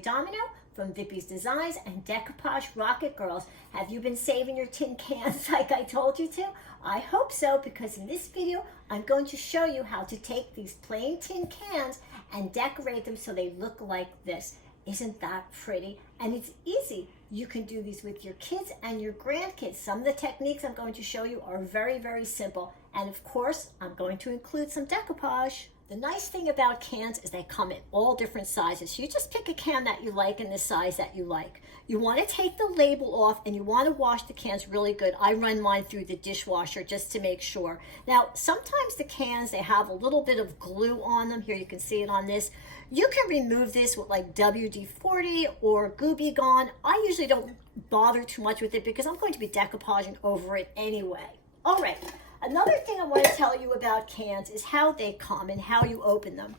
Joan-Marie Domino from Vippy's Designs and Decoupage Rocket Girls. Have you been saving your tin cans like I told you to? I hope so, because in this video, I'm going to show you how to take these plain tin cans and decorate them so they look like this. Isn't that pretty? And it's easy. You can do these with your kids and your grandkids. Some of the techniques I'm going to show you are very, very simple. And of course, I'm going to include some decoupage. The nice thing about cans is they come in all different sizes. So you just pick a can that you like in the size that you like. You want to take the label off and you want to wash the cans really good. I run mine through the dishwasher just to make sure. Now, sometimes the cans, they have a little bit of glue on them. Here you can see it on this. You can remove this with like WD-40 or Gooby Gone. I usually don't bother too much with it because I'm going to be decoupaging over it anyway. All right. Another thing I want to tell you about cans is how they come and how you open them.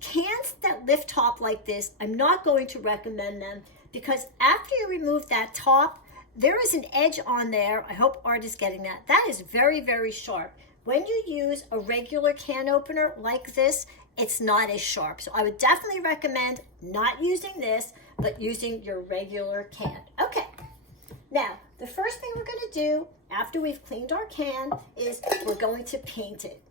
Cans that lift top like this, I'm not going to recommend them because after you remove that top, there is an edge on there. I hope Art is getting that. That is very, very sharp. When you use a regular can opener like this, it's not as sharp. So I would definitely recommend not using this, but using your regular can. Okay, now the first thing we're going to do after we've cleaned our can is we're going to paint it.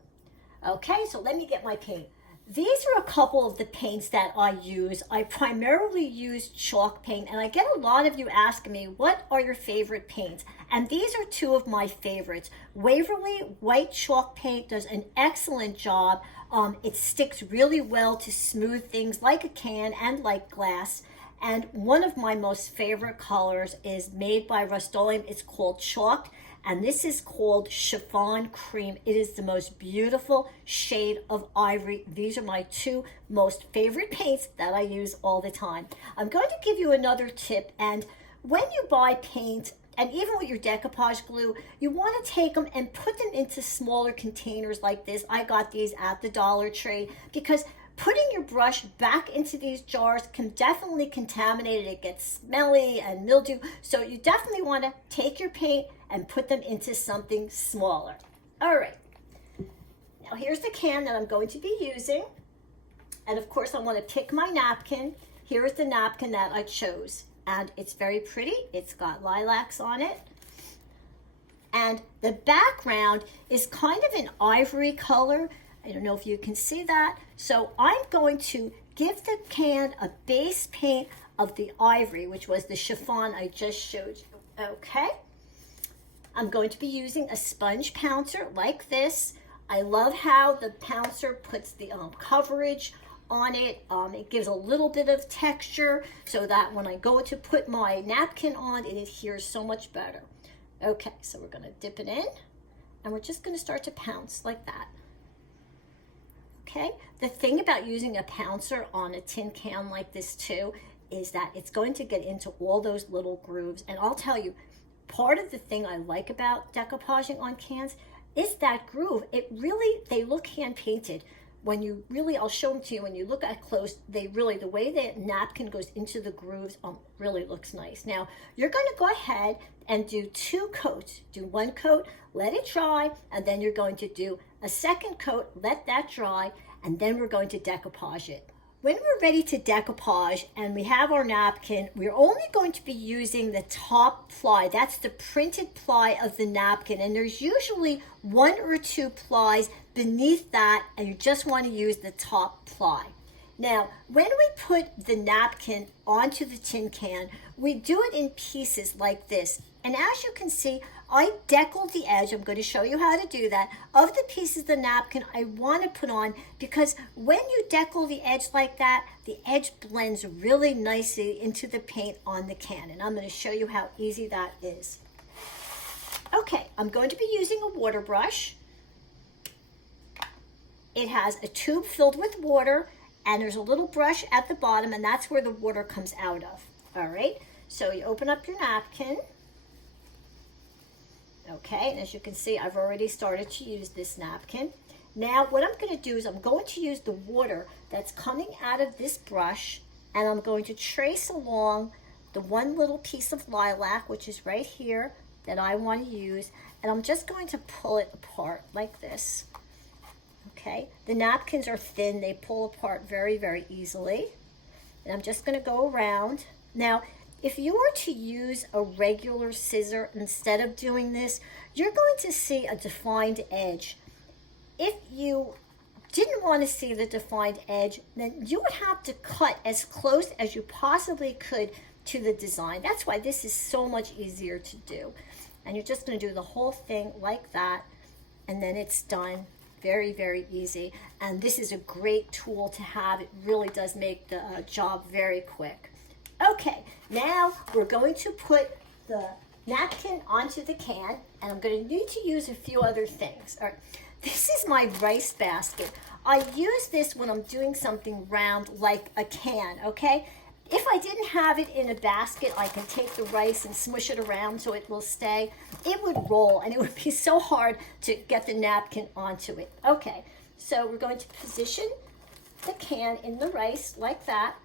Okay, so let me get my paint. These are a couple of the paints that I use. I primarily use chalk paint, and I get a lot of you asking me, what are your favorite paints? And these are two of my favorites. Waverly White Chalk Paint does an excellent job. It sticks really well to smooth things like a can and like glass. And one of my most favorite colors is made by Rust-Oleum. It's called Chalk, and this is called Chiffon Cream. It is the most beautiful shade of ivory. These are my two most favorite paints that I use all the time. I'm going to give you another tip, and when you buy paint, and even with your decoupage glue, you want to take them and put them into smaller containers like this. I got these at the Dollar Tree because putting your brush back into these jars can definitely contaminate it. It gets smelly and mildew. So you definitely want to take your paint and put them into something smaller. All right. Now here's the can that I'm going to be using. And of course I want to pick my napkin. Here is the napkin that I chose. And it's very pretty. It's got lilacs on it. And the background is kind of an ivory color. I don't know if you can see that. So I'm going to give the can a base paint of the ivory, which was the chiffon I just showed you. Okay. I'm going to be using a sponge pouncer like this. I love how the pouncer puts the coverage on it. It gives a little bit of texture so that when I go to put my napkin on, it adheres so much better. Okay, so we're going to dip it in and we're just going to start to pounce like that. Okay, the thing about using a pouncer on a tin can like this too is that it's going to get into all those little grooves. And I'll tell you, part of the thing I like about decoupaging on cans is that groove. It really, they look hand painted. When you really, I'll show them to you, when you look at close, they really, the way the napkin goes into the grooves really looks nice. Now, you're going to go ahead and do 2 coats. Do 1 coat, let it dry, and then you're going to do a 2nd coat, let that dry, and then we're going to decoupage it. When we're ready to decoupage and we have our napkin, we're only going to be using the top ply. That's the printed ply of the napkin. And there's usually 1 or 2 plies beneath that, and you just want to use the top ply. Now, when we put the napkin onto the tin can, we do it in pieces like this. And as you can see, I deckled the edge, I'm going to show you how to do that, of the pieces of the napkin I want to put on, because when you deckle the edge like that, the edge blends really nicely into the paint on the can. And I'm going to show you how easy that is. Okay, I'm going to be using a water brush. It has a tube filled with water, and there's a little brush at the bottom, and that's where the water comes out of. All right, so you open up your napkin. Okay, and as you can see, I've already started to use this napkin. Now, what I'm going to do is I'm going to use the water that's coming out of this brush, and I'm going to trace along the one little piece of lilac, which is right here, that I want to use, and I'm just going to pull it apart like this. Okay, the napkins are thin, they pull apart very, very easily. and I'm just going to go around. Now, if you were to use a regular scissor instead of doing this, you're going to see a defined edge. If you didn't want to see the defined edge, then you would have to cut as close as you possibly could to the design. That's why this is so much easier to do. And you're just going to do the whole thing like that, and then it's done. Very, very easy. And this is a great tool to have. It really does make the job very quick. Okay, now we're going to put the napkin onto the can, and I'm going to need to use a few other things. All right, this is my rice basket. I use this when I'm doing something round like a can, okay? If I didn't have it in a basket, I can take the rice and smush it around so it will stay. It would roll, and it would be so hard to get the napkin onto it. Okay, so we're going to position the can in the rice like that.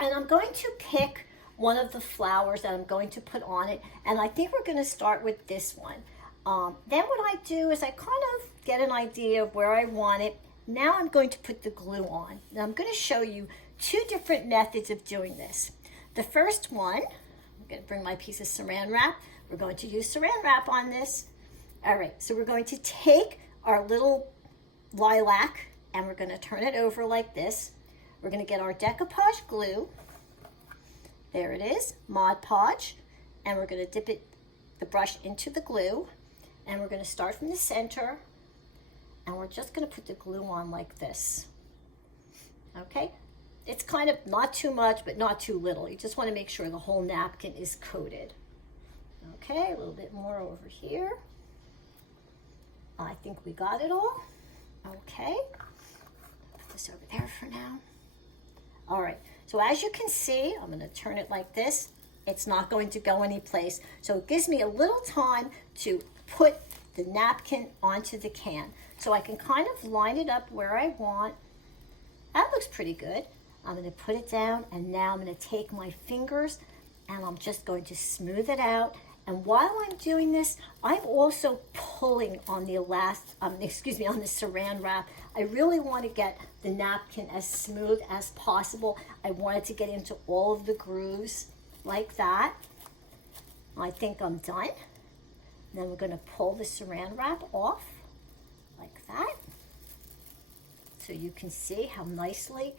And I'm going to pick one of the flowers that I'm going to put on it. And I think we're going to start with this one. Then what I do is I kind of get an idea of where I want it. Now I'm going to put the glue on. Now I'm going to show you two different methods of doing this. The first one, I'm going to bring my piece of saran wrap. We're going to use saran wrap on this. All right, so we're going to take our little lilac and we're going to turn it over like this. We're going to get our decoupage glue. There it is, Mod Podge. And we're going to dip the brush into the glue. And we're going to start from the center. And we're just going to put the glue on like this. Okay? It's kind of not too much, but not too little. You just want to make sure the whole napkin is coated. Okay, a little bit more over here. I think we got it all. Okay. Put this over there for now. All right, so as you can see, I'm going to turn it like this. It's not going to go anyplace. So it gives me a little time to put the napkin onto the can. So I can kind of line it up where I want. That looks pretty good. I'm going to put it down, and now I'm going to take my fingers and I'm just going to smooth it out. And while I'm doing this, I'm also pulling on the on the saran wrap. I really want to get the napkin as smooth as possible. I want it to get into all of the grooves like that. I think I'm done. Then we're going to pull the saran wrap off like that. So you can see how nicely,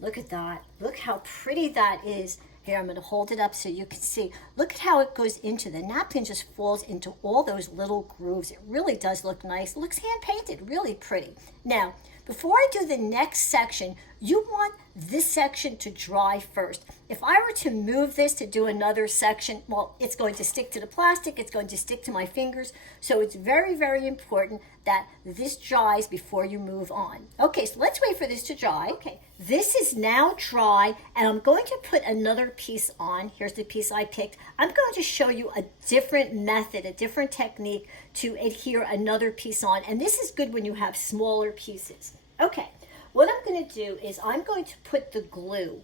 look at that. Look how pretty that is. Here, I'm going to hold it up so you can see. Look at how it goes into the napkin, just falls into all those little grooves. It really does look nice. It looks hand-painted, really pretty. Now, before I do the next section, you want this section to dry first. If I were to move this to do another section, well, it's going to stick to the plastic, it's going to stick to my fingers, so it's very, very important that this dries before you move on. Okay, so let's wait for this to dry. Okay, this is now dry, and I'm going to put another piece on. Here's the piece I picked. I'm going to show you a different method, a different technique to adhere another piece on, and this is good when you have smaller pieces. Okay, what I'm going to do is I'm going to put the glue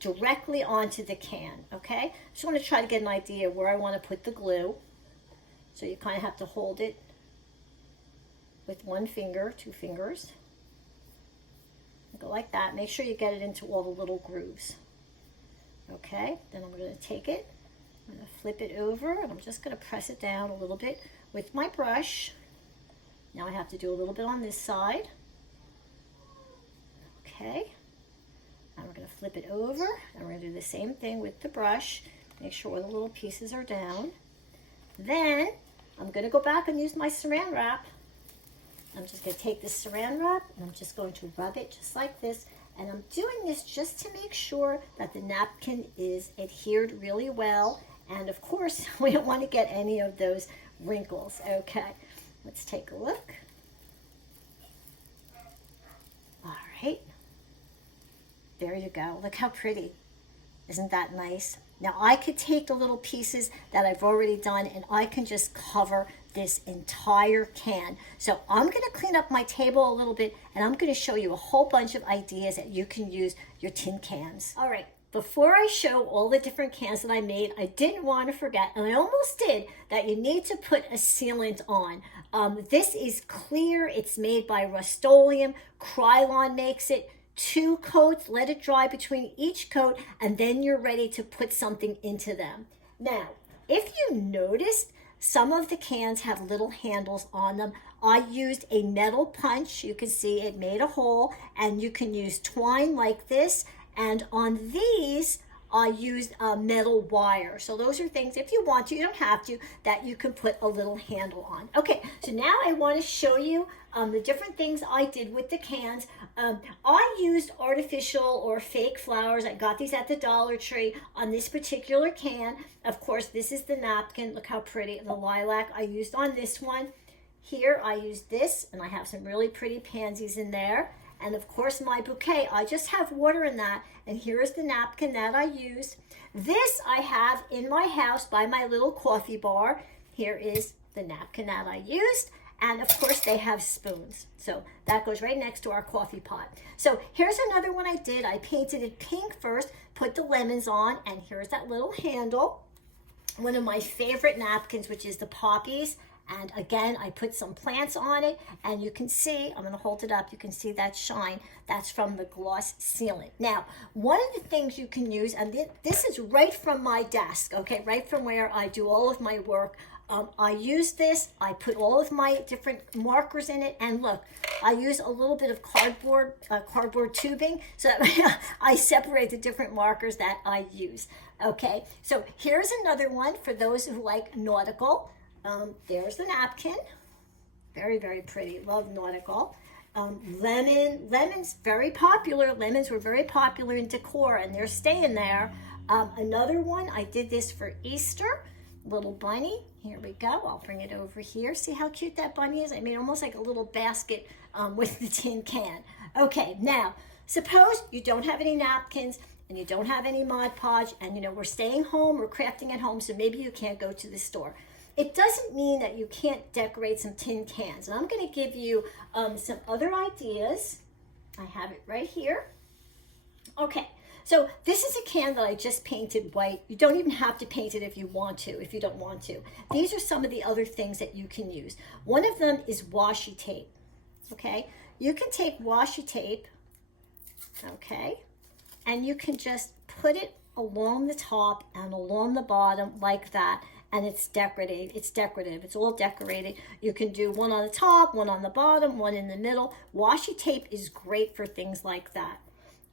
directly onto the can, okay? Just want to try to get an idea of where I want to put the glue. So you kind of have to hold it with one finger, two fingers. Go like that. Make sure you get it into all the little grooves. Okay, then I'm going to take it, I'm going to flip it over, and I'm just going to press it down a little bit with my brush. Now I have to do a little bit on this side. Okay, and we're going to flip it over, and we're going to do the same thing with the brush. Make sure all the little pieces are down. Then I'm going to go back and use my saran wrap. I'm just going to take this saran wrap, and I'm just going to rub it just like this. And I'm doing this just to make sure that the napkin is adhered really well. And of course, we don't want to get any of those wrinkles. Okay, let's take a look. All right. There you go. Look how pretty. Isn't that nice? Now I could take the little pieces that I've already done, and I can just cover this entire can. So I'm going to clean up my table a little bit, and I'm going to show you a whole bunch of ideas that you can use your tin cans. All right, before I show all the different cans that I made, I didn't want to forget, and I almost did, that you need to put a sealant on. This is clear. It's made by Rust-Oleum. Krylon makes it. 2 coats, let it dry between each coat, and then you're ready to put something into them. Now, if you noticed, some of the cans have little handles on them. I used a metal punch. You can see it made a hole, and you can use twine like this. And on these, I used a metal wire. So those are things, if you want to, you don't have to, that you can put a little handle on. Okay, so now I want to show you the different things I did with the cans. I used artificial or fake flowers. I got these at the Dollar Tree on this particular can. Of course, this is the napkin. Look how pretty, the lilac I used on this one. Here I used this, and I have some really pretty pansies in there. And of course my bouquet, I just have water in that. And here is the napkin that I used. This I have in my house by my little coffee bar. Here is the napkin that I used. And of course they have spoons. So that goes right next to our coffee pot. So here's another one I did. I painted it pink first, put the lemons on, and here's that little handle. One of my favorite napkins, which is the poppies. And again, I put some plants on it, and you can see, I'm gonna hold it up, you can see that shine. That's from the gloss sealant. Now, one of the things you can use, and this is right from my desk, okay, right from where I do all of my work. I use this, I put all of my different markers in it, and look, I use a little bit of cardboard tubing, so that I separate the different markers that I use, okay? So here's another one for those who like nautical. There's the napkin, very, very pretty, love nautical. Lemons, very popular. Lemons were very popular in decor, and they're staying there. Another one, I did this for Easter, little bunny. Here we go, I'll bring it over here. See how cute that bunny is? I made almost like a little basket with the tin can. Okay, now, suppose you don't have any napkins, and you don't have any Mod Podge, and you know, we're staying home, we're crafting at home, so maybe you can't go to the store. It doesn't mean that you can't decorate some tin cans. And I'm going to give you some other ideas. I have it right here. Okay, so this is a can that I just painted white. You don't even have to paint it if you want to, if you don't want to. These are some of the other things that you can use. One of them is washi tape, okay? You can take washi tape, okay, and you can just put it along the top and along the bottom like that. And it's decorative. It's all decorated. You can do one on the top, one on the bottom, one in the middle. Washi tape is great for things like that.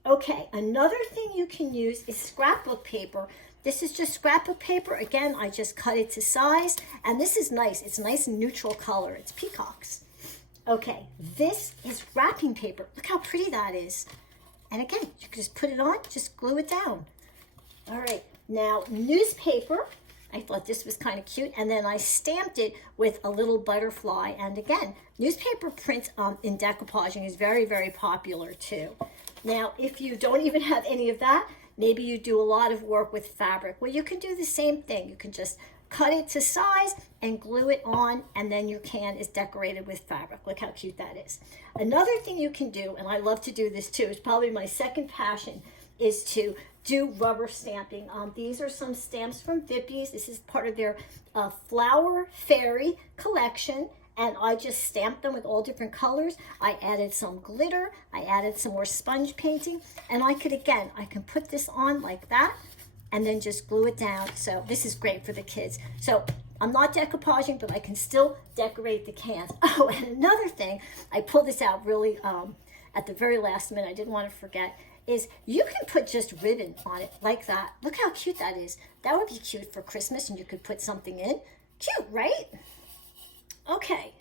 Okay, another thing you can use is scrapbook paper. This is just scrapbook paper. Again, I just cut it to size, and this is nice. It's nice and neutral color. It's peacocks. Okay, this is wrapping paper. Look how pretty that is. And again, you can just put it on, just glue it down. All right, now newspaper. I thought this was kind of cute, and then I stamped it with a little butterfly. And again, newspaper print in decoupaging is very, very popular too. Now, if you don't even have any of that, maybe you do a lot of work with fabric. Well, you can do the same thing. You can just cut it to size and glue it on, and then your can is decorated with fabric. Look how cute that is. Another thing you can do, and I love to do this too, it's probably my second passion, is to do rubber stamping. These are some stamps from Vippies. This is part of their Flower Fairy collection, and I just stamped them with all different colors. I added some glitter, I added some more sponge painting, and I can put this on like that, and then just glue it down. So this is great for the kids. So I'm not decoupaging, but I can still decorate the cans. Oh, and another thing, I pulled this out really at the very last minute, I didn't want to forget, is you can put just ribbon on it like that. Look how cute that is. That would be cute for Christmas, and you could put something in. Cute, right? Okay.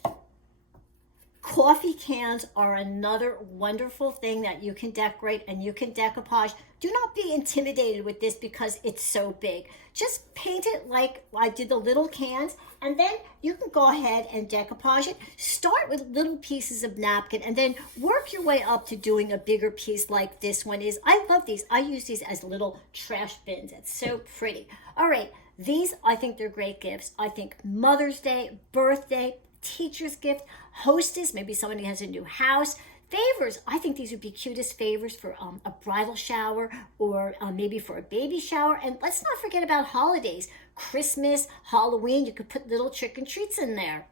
Coffee cans are another wonderful thing that you can decorate and you can decoupage. Do not be intimidated with this because it's so big. Just paint it like I did the little cans, and then you can go ahead and decoupage it. Start with little pieces of napkin and then work your way up to doing a bigger piece like this one is. I love these. I use these as little trash bins. It's so pretty. All right, these, I think they're great gifts. I think Mother's Day, birthday, teacher's gift, hostess, maybe somebody has a new house. Favors, I think these would be cutest favors for a bridal shower or maybe for a baby shower. And let's not forget about holidays. Christmas, Halloween, you could put little trick and treats in there.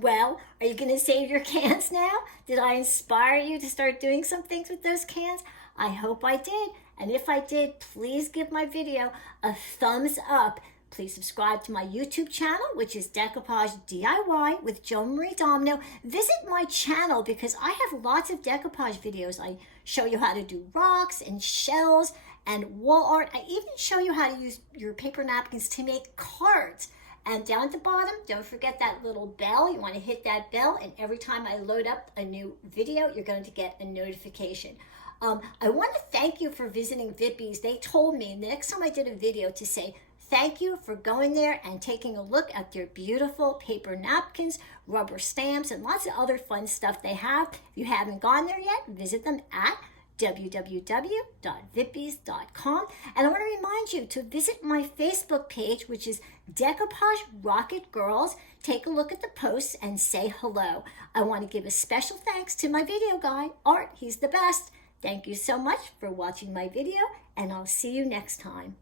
Well, are you going to save your cans now? Did I inspire you to start doing some things with those cans? I hope I did. And if I did, please give my video a thumbs up. Please subscribe to my YouTube channel, which is Decoupage D.I.Y. with Joan-Marie Domino. Visit my channel because I have lots of decoupage videos. I show you how to do rocks and shells and wall art. I even show you how to use your paper napkins to make cards. And down at the bottom, don't forget that little bell. You want to hit that bell, and every time I load up a new video, you're going to get a notification. I want to thank you for visiting Vippies. They told me the next time I did a video to say thank you for going there and taking a look at their beautiful paper napkins, rubber stamps, and lots of other fun stuff they have. If you haven't gone there yet, visit them at www.vippies.com. And I want to remind you to visit my Facebook page, which is Decoupage Rocket Girls. Take a look at the posts and say hello. I want to give a special thanks to my video guy, Art. He's the best. Thank you so much for watching my video, and I'll see you next time.